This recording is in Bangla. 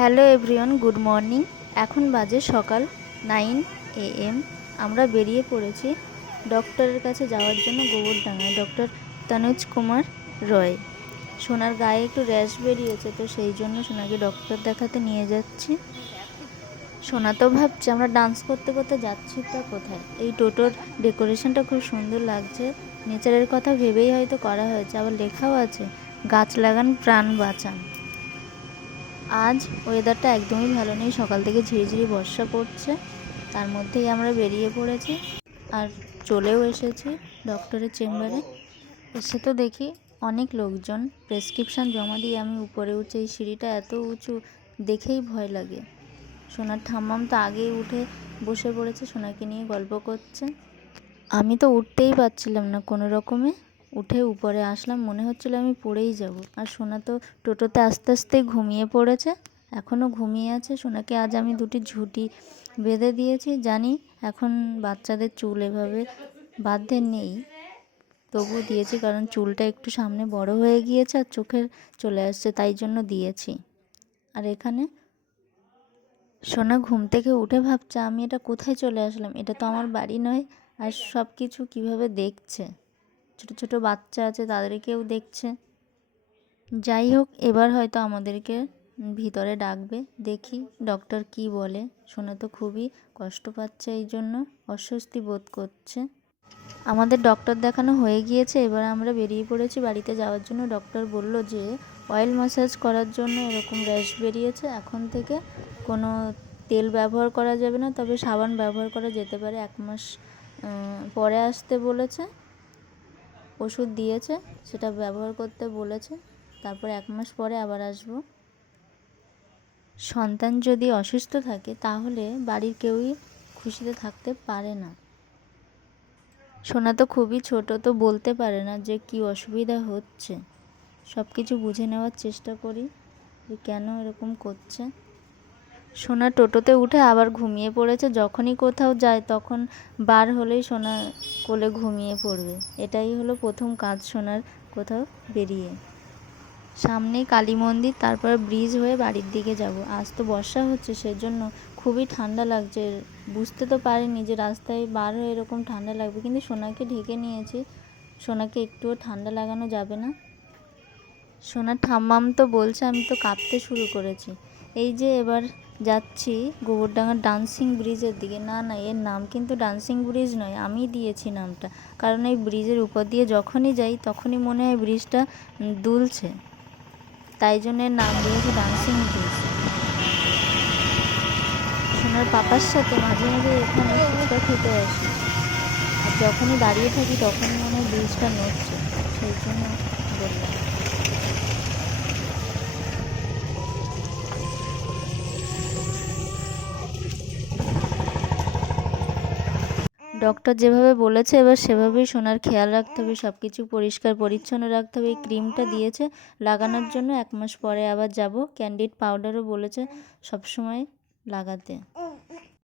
Hello everyone, good morning. এখন বাজে সকাল 9 AM। আমরা বেরিয়ে পড়েছি ডক্টরের কাছে যাওয়ার জন্য গোবরডাঙ্গায়, ডক্টর তনুজ কুমার রয়। সোনার গায়ে একটু র্যাশ বেরিয়েছে, তো সেই জন্য সোনাকে ডক্টর দেখাতে নিয়ে যাচ্ছি। সোনা তো ভাবছে আমরা ডান্স করতে করতে যাচ্ছিটা কোথায়। এই টোটোর ডেকোরেশনটা খুব সুন্দর লাগছে, নেচারের কথা ভেবেই হয়তো করা হয়েছে, আবার লেখাও আছে গাছ লাগান প্রাণ বাঁচান। আজ ওয়েদারটা একদমই ভালো নেই, সকাল থেকে ঝিরিঝিরি বর্ষা পড়ছে, তার মধ্যেই আমরা বেরিয়ে পড়েছি আর চলেও এসেছি ডক্টরের চেম্বারে। এসে তো দেখি অনেক লোকজন, প্রেসক্রিপশান জমা দিয়ে আমি উপরে উঠছি। এই সিঁড়িটা এত উঁচু, দেখেই ভয় লাগে। সোনার ঠাম্মাম তো আগেই উঠে বসে পড়েছে, সোনাকে নিয়ে গল্প করছে। আমি তো উঠতেই পারছিলাম না, কোনো রকমে উঠে উপরে আসলাম, মনে হচ্ছিল আমি পড়েই যাব। আর সোনা তো টোটোতে আস্তে আস্তে ঘুমিয়ে পড়েছে, এখনও ঘুমিয়ে আছে। সোনাকে আজ আমি দুটি ঝুঁটি বেঁধে দিয়েছি। জানি এখন বাচ্চাদের চুল এভাবে বাঁধতে নেই, তবু দিয়েছি, কারণ চুলটা একটু সামনে বড় হয়ে গিয়েছে আর চোখের চলে আসছে, তাই জন্য দিয়েছি। আর এখানে সোনা ঘুম থেকে উঠে ভাবছে আমি এটা কোথায় চলে আসলাম, এটা তো আমার বাড়ি নয়। আর সব কিছু কীভাবে দেখছে, ছোট ছোট বাচ্চা আছে তাদেরকেও দেখছে। যাই হোক, এবার হয়তো আমাদেরকে ভিতরে ডাকবে, দেখি ডক্টর কি বলে। সোনা তো খুবই কষ্ট পাচ্ছে, এই জন্য অস্বস্তি বোধ করছে। আমাদের ডক্টর দেখানো হয়ে গিয়েছে, এবার আমরা বেরিয়ে পড়েছি বাড়িতে যাওয়ার জন্য। ডক্টর বলল যে অয়েল ম্যাসাজ করার জন্য এরকম র্যাশ বেরিয়েছে, এখন থেকে কোনো তেল ব্যবহার করা যাবে না, তবে সাবান ব্যবহার করা যেতে পারে। 1 মাস পরে আসতে বলেছে, ওষুধ দিয়েছে, সেটা ব্যবহার করতে বলেছে, তারপর 1 মাস পরে আবার আসবো। সন্তান যদি অসুস্থ থাকে তাহলে বাড়ির কেউই খুশিতে থাকতে পারে না। সোনা তো খুবই ছোট, তো বলতে পারে না যে কি অসুবিধা হচ্ছে। সব কিছু বুঝে নেওয়ার চেষ্টা করি যে কেন এরকম করছে। সোনা টোটোতে উঠে আবার ঘুমিয়ে পড়েছে, যখনই কোথাও যায় তখন বার হলেই সোনা কোলে ঘুমিয়ে পড়বে। এটাই হলো প্রথম কাজ সোনার কোথাও বেরিয়ে। সামনেই কালী মন্দির, তারপর ব্রিজ হয়ে বাড়ির দিকে যাব। আজ তো বর্ষা হচ্ছে, সেজন্য খুবই ঠান্ডা লাগছে। বুঝতে তো পারিনি যে রাস্তায় বার হয়ে এরকম ঠান্ডা লাগবে, কিন্তু সোনাকে ঢেকে নিয়েছি, সোনাকে একটুও ঠান্ডা লাগানো যাবে না। সোনার ঠাম্মাম তো বলছে আমি তো কাঁপতে শুরু করেছি। এই যে এবার যাচ্ছি গোবরডাঙ্গার ডান্সিং ব্রিজের দিকে। না না, এর নাম কিন্তু ডান্সিং ব্রিজ নয়, আমি দিয়েছি নামটা, কারণ এই ব্রিজের উপর দিয়ে যখনই যাই তখনই মনে হয় ব্রিজটা দুলছে, তাই জন্য এর নাম দিয়েছি ডান্সিং ব্রিজ। সোনার পাপার সাথে মাঝে মাঝে এখানে ফুচকা খেতে আসি, আর যখনই দাঁড়িয়ে থাকি তখনই মনে হয় ব্রিজটা নড়ছে, সেই জন্য বললাম। ডক্টর যেভাবে বলেছে এবার সেভাবেই সোনার খেয়াল রাখতে হবে, সব কিছু পরিষ্কার পরিচ্ছন্ন রাখতে হবে। এই ক্রিমটা দিয়েছে লাগানোর জন্য, 1 মাস পরে আবার যাব। ক্যান্ডিড পাউডারও বলেছে সবসময় লাগাতে।